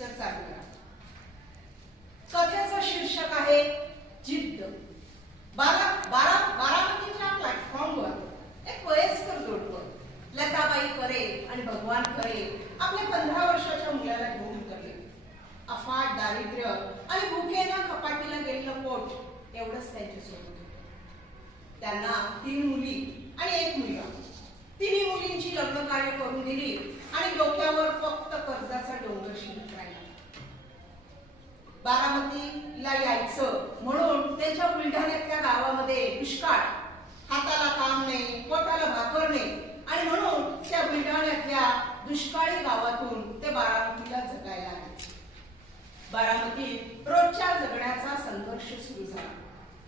तर चालू करा. कथेचं शीर्षक आहे जिद्द. बारामतीच्या प्लॅटफॉर्मवर एक वयस्कर जोडपं लताबाई करे आणि भगवान करे आपल्या 15 वर्षाच्या मुलाला घेऊन उतरले. अफाट दारिद्र्य आणि भुकेनं कपाटीला गेलेलं पोट एवढंच त्यांच्यासोबत होतं. त्यांना 3 मुली आणि 1 मुलगा. तिन्ही मुलींची लग्न कार्य करून दिली आणि डोक्यावर फक्त कर्जाचा डोंगर शिल्लक राहिला. बारामतीला यायचं म्हणून त्यांच्या बुलढाण्यातल्या गावामध्ये दुष्काळ, हाताला काम नाही, पोटाला भाकर नाही आणि म्हणून त्या बुलढाण्यातल्या दुष्काळी गावातून ते बारामतीला जगायला आले. बारामतीत रोजच्या जगण्याचा संघर्ष सुरू झाला.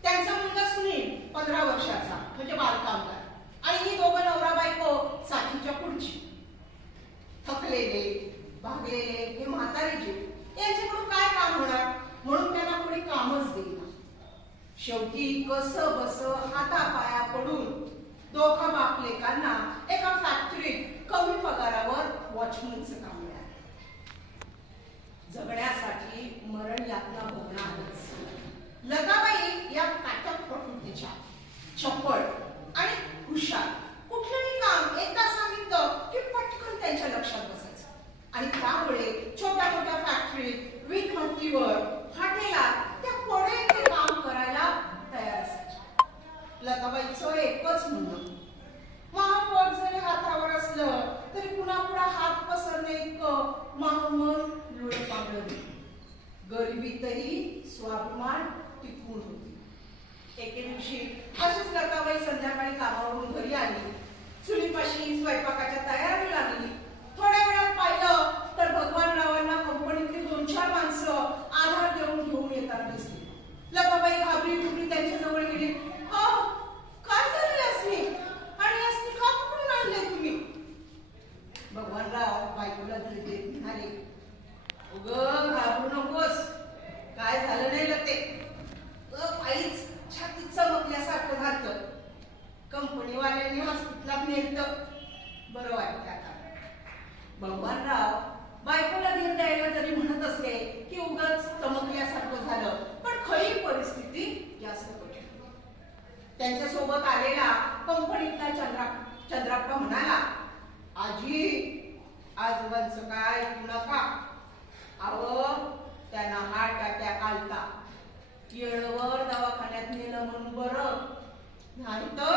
त्यांचा मुलगा सुनील 15 वर्षाचा म्हणजे बालकामगार आणि ही दोघं नवरा बायको साठीच्या पुढची. थकलेले भागलेले हे म्हातारे जीव यांच्याकडून काय काम होणार म्हणून त्यांना कोणी कामच देईना. शेवटी कसं बस हातापाया पडून दोघा बापलेकांना एका फॅक्टरीत कमी पगारावर वॉचमनचं काम मिळालं. जगण्यासाठी मरण यातना भोगणारच. लताबाई या काटक प्रकृतीच्या, चपळ आणि हुशार. कुठलंही काम एकदा सांगितलं की पटकन त्यांच्या लक्षात बसायचं आणि त्यामुळे छोट्या मोठ्या फॅक्टरीत, वीटभट्टीवर, हॉटेलात त्या कोडे ते काम करायला तयार असायच्या. लताबाईचं एकच म्हणणं, महापोट जरी हातावर असलं तरी कुणापुढे हात पसरणे इतकं महामन लुळे पांगळं. गरिबीतही स्वाभिमान टिकून होती. एके दिवशी अशीच लताबाई संध्याकाळी कामावरून घरी आली. चुलीपाशी स्वयंपाकाच्या तयारी लागली. थोड्या वेळात पाहिलं तर भगवानरावांना कंपनीतली 2-4 माणसं आधार देऊन घेऊन येताना दिसली. लताबाई घाबरी त्यांच्या जवळ गेली. काय झालं यासनी आणि यासनी का पकडून आणले तुम्ही? भगवानराव बायकोला धीर देत म्हणाले, उगं घाबरू नकोस, काय झालं नाही लते. आईच छातीत चमकल्यासारखं झालं. कंपनीवाल्यांनी हॉस्पिटलात नेलं, बरं वाटतं आता. भगवानराव बायकोला धीर द्यायला जरी म्हणत असले की उगाच चमकल्यासारखं झालं, पण खरी परिस्थिती जास्त कठीण. त्यांच्यासोबत आलेला कंपनीतला चंद्राप्पा म्हणाला, आजी आजोबांचं काय ऐकू नका. अहो त्यांना हार्ट अटॅक आलता. येळवर दवाखान्यात नेलं म्हणून बरं, नाहीतर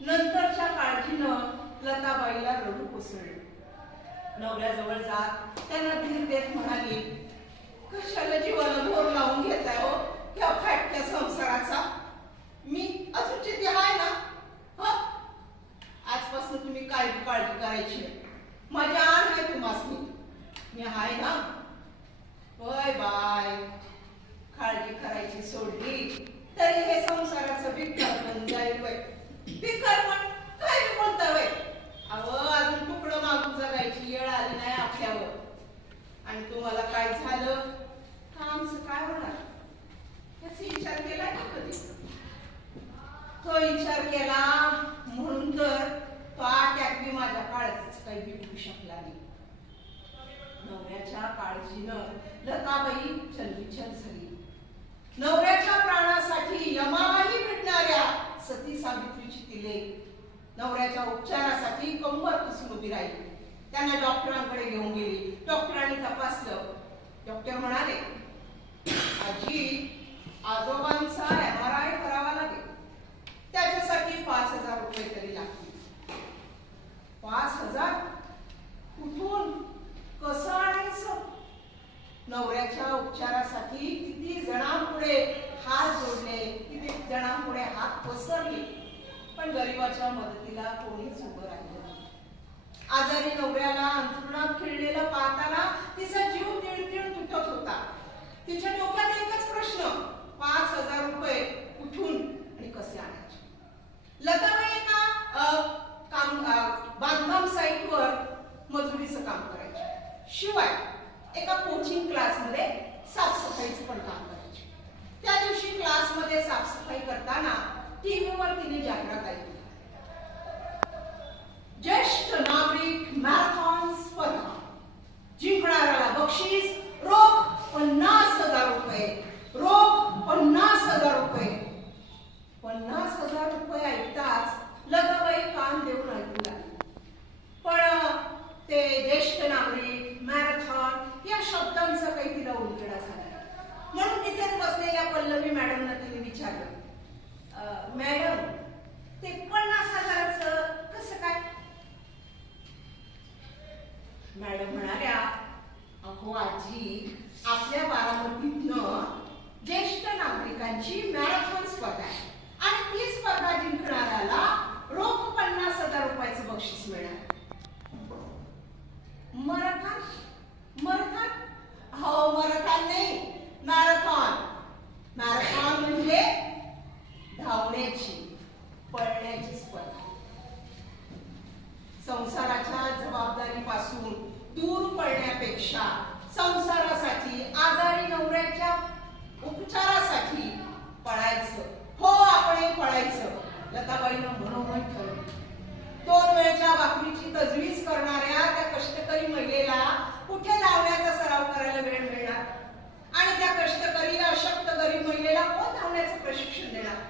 नंतरच्या काळजीनं लताबाईला रडू कोसळलं. नवऱ्याजवळ जात त्यांना धीर देत म्हणाली, कशाला जीवाला भोर लावून घेताय हो या फाटक्या संसाराचा? मी अजून चिती आहे ना. आजपासून तुम्ही काळजी करायची. माझी आण आहे तुम्हासनी, मी आहे ना. होय बाय, काळजी करायची सोडली तरी हे संसाराचं बिकर बन जाईल. वय बिकर पण काय बोलता वय? अहो अजून तुकडं मागून जगायची येळ आली नाही आपल्यावर. आणि तुम्हाला काय झालं का आमचं काय होणार याचा विचार केला का कधी? तो विचार केला म्हणून तर तो अटॅक माझ्या काळातच काही बिटू शकला नाही. नवऱ्याच्या काळजीनं लताबाई चलबिचल झाली. नवऱ्याच्या प्राणासाठी यमालाही भेटणाऱ्या सती सावित्रीची तिले नवऱ्याच्या उपचारासाठी कंबर कसून उभी राहिली. त्यांना डॉक्टरांकडे घेऊन गेली. डॉक्टरांनी तपासलं. डॉक्टर म्हणाले, आजी आजोबांचा MRI करावा लागेल. त्याच्यासाठी 5,000 रुपये तरी लागतील. 5,000 कुठून कसं आणायचं? नवऱ्याच्या उपचारासाठी किती जणांपुढे हात जोडले, किती जणांपुढे हात पसरले, पण गरिबाच्या मदतीला कोणीच उभं राहिलं नाही. आजारी नवऱ्याला अंथरुणात खिळलेलं पाहताना तिचा जीव तिळतिळ तुटत होता. तिच्या डोक्यात एकच प्रश्न, 5,000 रुपये कुठून आणि कसे आणायचे? लताबाई एका बांधकाम साईटवर मजुरीचं काम करायचे. शिवाय एका कोचिंग क्लासमध्ये साफसफाईचं पण काम करायचे. त्या दिवशी क्लासमध्ये साफसफाई करताना टीव्हीवर तिने जाहिरात ऐकली. ज्येष्ठ नागरिक मॅरेथॉन स्पर्धा मॅडमना तिने विचारलं, मॅडम ते 50,000चं कसं काय? मॅडम म्हणाल्या, अहो आजी, आपल्या बारामतीतनं ज्येष्ठ नागरिकांची मॅरेथॉन स्पर्धा आहे आणि ती स्पर्धा जिंकणाऱ्याला रोख 50,000 रुपयाचं बक्षीस मिळणार. मॅरेथॉन? मॅरेथॉन? हो, मॅरेथॉन नाही, मॅरेथॉन. मॅरेथॉन म्हणजे धावण्याची, पळण्याची स्पर्धा. संसाराच्या जबाबदारीपासून दूर पडण्यापेक्षा संसारासाठी, आजारी नवऱ्याच्या उपचारासाठी पळायचं. हो, आपण पळायचं. लताबाईनं मनोमन ठरवलं. 2 वेळच्या भाकरीची तजवीज करणाऱ्या त्या कष्टकरी महिलेला कुठे धावण्याचा सराव करायला वेळ मिळणार? आणि त्या कष्टकरी अशक्त गरीब महिलेला कोण धावण्याचं प्रशिक्षण देणार?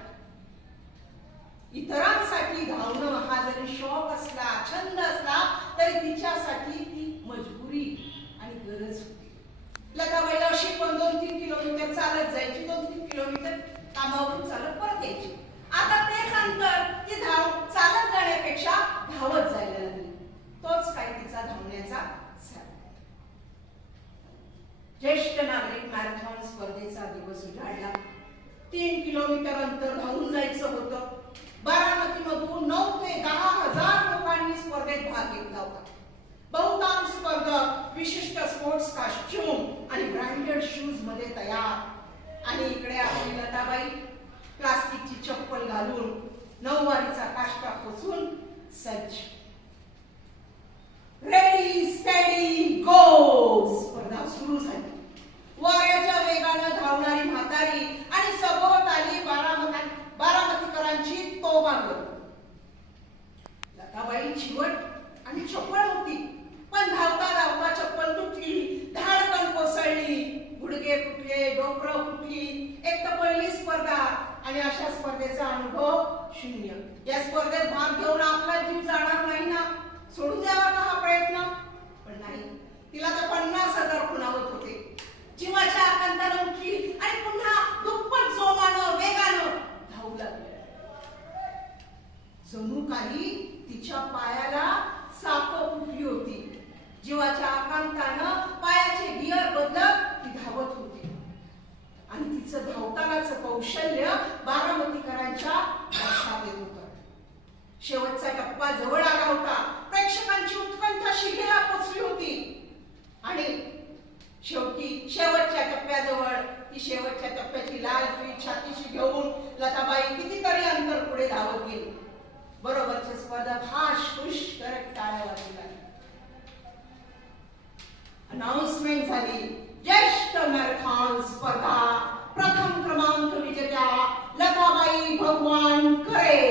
इतरांसाठी धावणं हा जरी शौक असला, छंद असला, तरी तिच्यासाठी ती मजबुरी आणि गरज होती. लताबाई अशी पण 2-3 किलोमीटर चालत जायची, 2-3 किलोमीटर कामावरून चालत परत यायची. आता तेच अंतर ती चालत जाण्यापेक्षा धावत जायला लागली. तोच काय तिचा धावण्याचा सराव. ज्येष्ठ नागरिक मॅरेथॉन स्पर्धेचा दिवस उजाडला. 3 किलोमीटर अंतर धावून जायचं होतं. बारामतीमधून 9 ते 10,000 लोकांनी स्पर्धेत भाग घेतला होता. बहुतांश स्पर्धक विशिष्ट स्पोर्ट्स कॉस्ट्यूम आणि ब्रँडेड शूज मध्ये तयार. आणि इकडे आपली लताबाई प्लास्टिकची चप्पल घालून, नऊवारीचा काष्टा खोचून सज्ज. रेडी स्टेडी गो. स्पर्धा सुरू झाली. वाऱ्याच्या वेगानं धावणारी म्हातारी आणि सभोवताली बारामतीकरांची तोबागड. लताबाई चिवट आणि चपळ होती, पण धावता धावता चप्पल तुटली, धाडकन कोसळली, गुडघे फुटले, डोकरं फुटली. एक तर पहिली स्पर्धा आणि अशा स्पर्धेचा अनुभव 0. या स्पर्धेत भाग घेऊन आपला जीव जाणार नाही ना? सोडून द्यावा का हा प्रयत्न? पण नाही, तिला तर 50,000 खुणावत होते. जीवाच्या आकांतानं उठली आणि पुन्हा दुप्पट जोमानं, वेगानं धावू लागली. जणू काही तिच्या पायाला साखर फुटली होती. जीवाच्या आकांतानं पायाचे गिअर बदलत ती धावत होती. आणि तिचं धावतानाचं कौशल्य बारामतीकरांच्या लक्षात येत होतं. शेवटचा टप्पा जवळ आला होता. प्रेक्षकांची उत्कंठा शिगेला पोचली होती. आणि शेवटी शेवटच्या टप्प्याजवळ ती शेवटच्या टप्प्याची लाल फीत छातीशी घेऊन लताबाई कितीतरी अंतर पुढे धावत गेली. बरोबरचे स्पर्धक हाश खुश करत टाळ्या वाजवू लागले. अनाउन्समेंट झाली. ज्येष्ठ मॅरेथॉन स्पर्धा प्रथम क्रमांक विजेत्या लताबाई भगवान करे.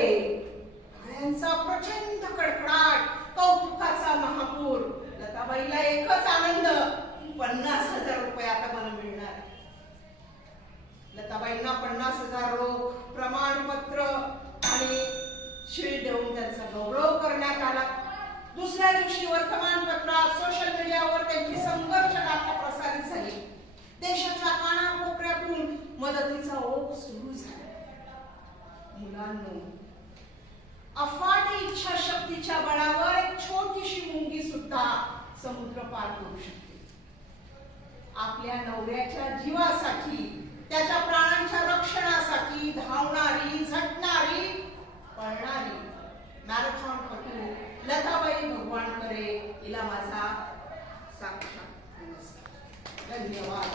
टाळ्यांचा प्रचंड कडकडाट, कौतुकाचा महापूर. लताबाईला एकच आनंद, 50,000 रुपये आता मला मिळणार. लताबाईंना 50,000 रोख, प्रमाणपत्र आणि शील्ड देऊन त्यांचा गौरव करण्यात आला. दुसऱ्या दिवशी वर्तमानपत्रात, सोशल मीडियावर त्यांची संघर्ष गाथा प्रसारित झाली. देशाच्या कानाकोपऱ्यातून मदतीचा ओघ सुरू झाला. मुलांनो, अफाट इच्छाशक्तीच्या बळावर एक छोटीशी मुंगी सुद्धा समुद्र पार करू शकते. आपल्या नवऱ्याच्या जीवासाठी, त्याच्या प्राणांच्या रक्षणासाठी धावणारी, झटणारी, पळणारी मॅरेथॉनपटू लताबाई भगवान करे हिला माझा साक्षात नमस्कार. धन्यवाद.